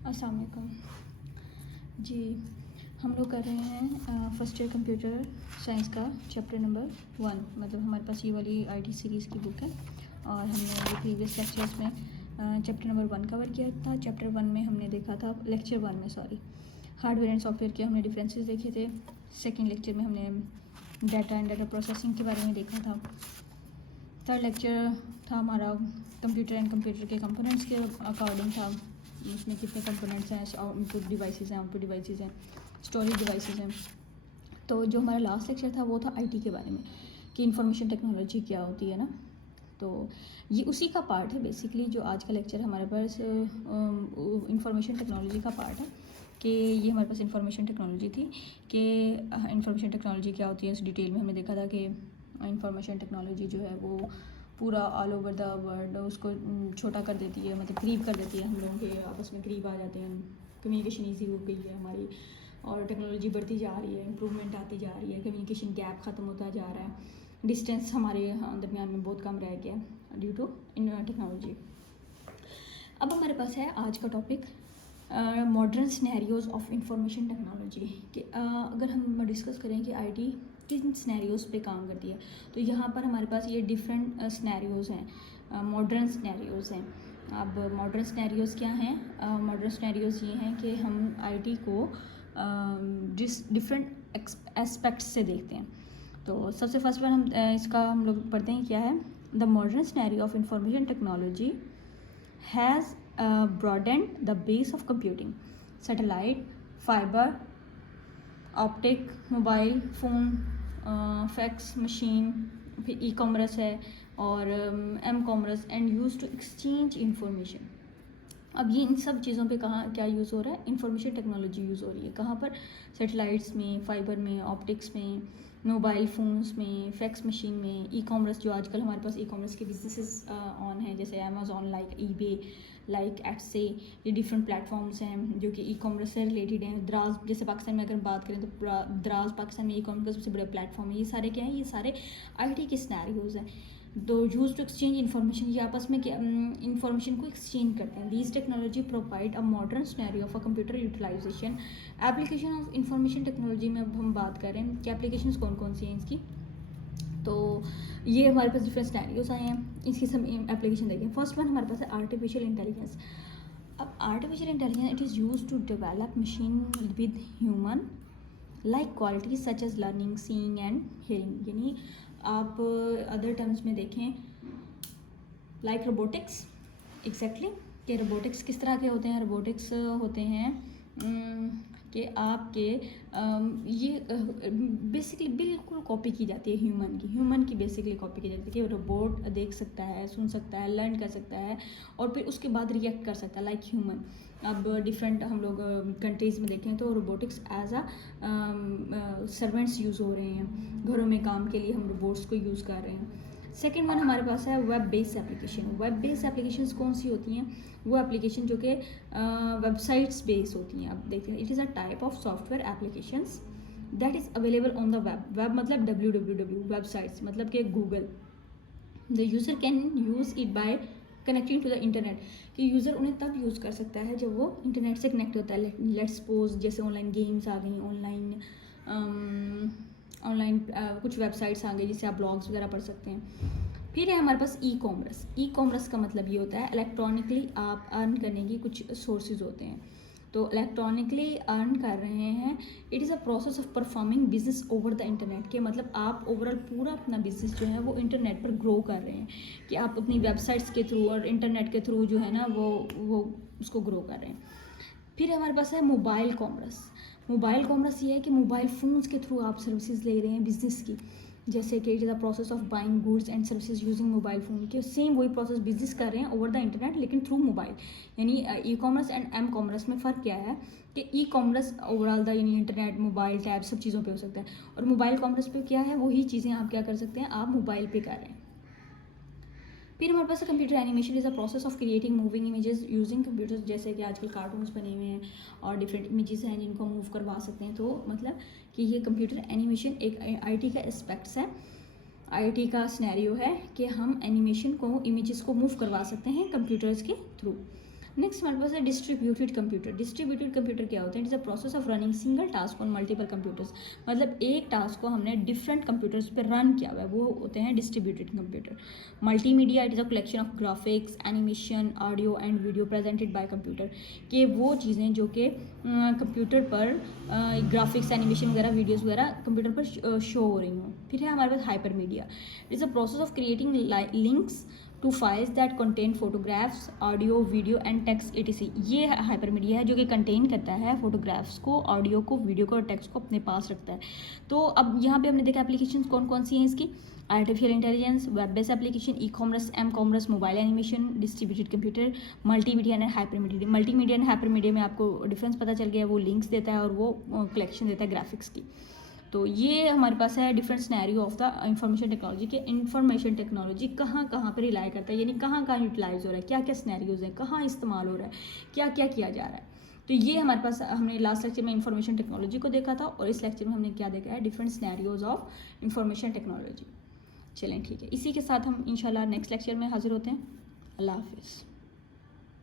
अस्सलाम वालेकुम जी। हम लोग कर रहे हैं फर्स्ट ईयर कंप्यूटर साइंस का चैप्टर नंबर 1। मतलब हमारे पास ये वाली आईटी सीरीज़ की बुक है और हमने ये प्रीवियस लेक्चर्स में चैप्टर नंबर 1 कवर किया था। चैप्टर 1 में हमने देखा था, लेक्चर 1 में सॉरी, हार्डवेयर एंड सॉफ्टवेयर के हमने डिफरेंसेस देखे थे। सेकेंड लेक्चर में हमने डाटा एंड डाटा प्रोसेसिंग के बारे में देखा था। थर्ड लेक्चर था हमारा कंप्यूटर एंड कंप्यूटर के कंपोनेंट्स के अकॉर्डिंग था। इसमें कितने कंपोनेंट्स हैं, इनपुट डिवाइसेस हैं, आउटपुट डिवाइसेस हैं, स्टोरेज डिवाइसेस हैं। तो जो हमारा लास्ट लेक्चर था वो था आईटी के बारे में कि इंफॉर्मेशन टेक्नोलॉजी क्या होती है ना। तो ये उसी का पार्ट है बेसिकली। जो आज का लेक्चर हमारे पास इंफॉर्मेशन टेक्नोलॉजी का पार्ट है कि ये हमारे पास इंफॉर्मेशन टेक्नोलॉजी थी कि इंफॉर्मेशन टेक्नोलॉजी क्या होती है। इस डिटेल में हमने देखा था कि इंफॉर्मेशन टेक्नोलॉजी जो है वो पूरा ऑल ओवर द वर्ल्ड उसको छोटा कर देती है, मतलब करीब कर देती है। हम लोगों के आपस में करीब आ जाते हैं, कम्युनिकेशन ईजी हो गई है हमारी, और टेक्नोलॉजी बढ़ती जा रही है, इम्प्रूवमेंट आती जा रही है, कम्युनिकेशन गैप ख़त्म होता जा रहा है, डिस्टेंस हमारे दरमियान में बहुत कम रह गया ड्यू टू टेक्नोलॉजी। अब हमारे पास है आज का topic modern scenarios of information technology कि अगर हम डिस्कस करें कि आईटी किन सिनेरियोज पे काम करती है, तो यहाँ पर हमारे पास ये डिफरेंट सिनेरियोज हैं, मॉडर्न सिनेरियोज हैं। अब मॉडर्न सिनेरियोज क्या हैं? मॉडर्न सिनेरियोज ये हैं कि हम आईटी को डिफरेंट एस्पेक्ट्स से देखते हैं। तो सबसे फर्स्ट बार इसका हम लोग पढ़ते हैं क्या है। The modern scenario of information technology has broadened the base of computing, satellite, fiber, optic, mobile phone, fax machine, फिर ई कॉमर्स है और m commerce and use to exchange information. अब ये इन सब चीज़ों पे कहाँ क्या यूज़ हो रहा है? इंफॉर्मेशन टेक्नोलॉजी यूज़ हो रही है। कहाँ पर? सैटेलाइट्स में, फाइबर में, ऑप्टिक्स में, मोबाइल फ़ोन्स में, फैक्स मशीन में, ई कॉमर्स जो आजकल हमारे पास ई कॉमर्स के बिजनेसेस ऑन हैं, जैसे अमेज़ॉन, लाइक ईबे, लाइक एटसे, ये डिफरेंट प्लेटफॉर्म्स हैं जो कि ई कॉमर्स से रिलेटेड हैं। द्राज, जैसे पाकिस्तान में अगर बात करें तो द्राज पाकिस्तान में ई कॉमर्स का सबसे बड़ा प्लेटफॉर्म है। ये सारे क्या हैं? ये सारे आईटी के सिनेरियोज हैं। दो यूज टू एक्सचेंज इन्फॉर्मेशन, ये आपस में क्या इन्फॉर्मेशन को एक्सचेंज करते हैं। These technology provide a modern scenario of a computer utilisation. Application of information technology में अब हम बात करें कि एप्लीकेशंस कौन कौन सी हैं इसकी। तो ये हमारे पास डिफरेंट सिनेरियोज आए हैं, इसकी सब एप्लीकेशन देखें। फर्स्ट वन हमारे पास है आर्टिफिशियल इंटेलिजेंस। अब artificial intelligence it is use to develop machine with human like qualities such as learning, seeing and hearing. यानी आप अदर टर्म्स में देखें लाइक रोबोटिक्स, एग्जैक्टली कि रोबोटिक्स किस तरह के होते हैं? रोबोटिक्स होते हैं कि आपके ये बेसिकली बिल्कुल कॉपी की जाती है ह्यूमन की बेसिकली कॉपी की जाती है कि रोबोट देख सकता है, सुन सकता है, लर्न कर सकता है और फिर उसके बाद रिएक्ट कर सकता है लाइक ह्यूमन। अब डिफरेंट हम लोग कंट्रीज़ में देखें तो robotics as a servants use हो रहे हैं, घरों में काम के लिए हम रोबोट्स को यूज़ कर रहे हैं। सेकेंड वन हमारे पास है web based application. Web based applications कौन सी होती हैं? वो एप्लीकेशन जो कि वेबसाइट्स बेस्ड होती हैं। अब देखते हैं, it is a type of software applications that is available on the web. Web मतलब www, वेबसाइट्स मतलब कि Google. The user can use it by connecting to the internet, कि यूज़र उन्हें तब यूज़ कर सकता है जब वो इंटरनेट से कनेक्ट होता है। लेट्स सपोज जैसे ऑनलाइन गेम्स आ गई, ऑनलाइन कुछ वेबसाइट्स आ गई जिससे आप ब्लॉग्स वगैरह पढ़ सकते हैं। फिर है हमारे पास ई कॉमर्स। ई कॉमर्स का मतलब ये होता है इलेक्ट्रॉनिकली आप अर्न करने की कुछ सोर्सेज होते हैं। तो इलेक्ट्रॉनिकली अर्न कर रहे हैं। It is a process of performing business over the internet, के मतलब आप ओवरऑल पूरा अपना बिजनेस जो है वो इंटरनेट पर ग्रो कर रहे हैं, कि आप अपनी वेबसाइट्स के थ्रू और इंटरनेट के थ्रू जो है ना वो उसको ग्रो कर रहे हैं। फिर हमारे पास है मोबाइल कॉमर्स। मोबाइल कॉमर्स ये है कि मोबाइल फ़ोन्स के थ्रू आप सर्विसेज ले रहे हैं बिजनेस की, जैसे कि it is the process of buying goods and services using mobile phone, के सेम वही प्रोसेस बिजनेस कर रहे हैं ओवर द इंटरनेट लेकिन थ्रू मोबाइल। यानी e commerce and m commerce में फ़र्क क्या है कि ई कॉमर्स ओवरऑल द यानी इंटरनेट, मोबाइल, टैब सब चीज़ों पे हो सकता है, और मोबाइल कॉमर्स पे क्या है, वही चीज़ें आप क्या कर सकते हैं, आप मोबाइल पे कर रहे हैं। फिर हमारे पास computer animation is a process of creating moving images using computers, जैसे कि आजकल कार्टून्स बने हुए हैं और डिफरेंट इमेजेस हैं जिनको मूव करवा सकते हैं। तो मतलब कि ये कंप्यूटर एनिमेशन एक आईटी का एस्पेक्ट्स है, आईटी का सिनेरियो है कि हम एनिमेशन को, इमेजेस को मूव करवा सकते हैं कंप्यूटर्स के थ्रू। नेक्स्ट हमारे पास है डिस्ट्रीब्यूटेड कंप्यूटर। डिस्ट्रीब्यूटेड कंप्यूटर क्या होता है? It is a process of running single task on multiple computers. मतलब एक टास्क को हमने डिफरेंट कंप्यूटर्स पे रन किया हुआ है, वो होते हैं distributed computer. Multimedia, it is a collection of graphics, animation, audio and video presented by computer. कि वो चीज़ें जो कि कंप्यूटर पर ग्राफिक्स, एनिमेशन वगैरह, वीडियोज़ वगैरह कंप्यूटर पर शो हो रही हों। फिर है हमारे पास hypermedia. It is a process of creating links to files that contain photographs, audio, video and text etc। ये हाइपर मीडिया है जो कि कंटेन करता है फोटोग्राफ्स को, ऑडियो को, वीडियो को और टेक्स्ट को अपने पास रखता है। तो अब यहाँ पे हमने देखा एप्लीकेशन कौन कौन सी हैं इसकी: artificial intelligence, web based application, e commerce, m commerce, mobile animation, distributed computer, multimedia and hyper media. Multimedia and hyper media में आपको डिफरेंस पता चल गया, वो लिंक्स देता है और वो कलेक्शन देता है ग्राफिक्स की। तो ये हमारे पास है different scenario of the information technology के। इंफॉर्मेशन टेक्नोलॉजी कहाँ कहाँ पर रिलाई करता है, यानी कहाँ कहाँ यूटिलाइज हो रहा है, क्या क्या सिनेरियोज हैं, कहाँ इस्तेमाल हो रहा है, क्या क्या किया जा रहा है। तो ये हमारे पास, हमने लास्ट लेक्चर में इंफॉर्मेशन टेक्नोलॉजी को देखा था और इस लेक्चर में हमने क्या देखा है, different scenarios of information technology. चलें ठीक है, इसी के साथ हम इंशाल्लाह नेक्स्ट लेक्चर में हाजिर होते हैं। अल्लाह हाफिज़।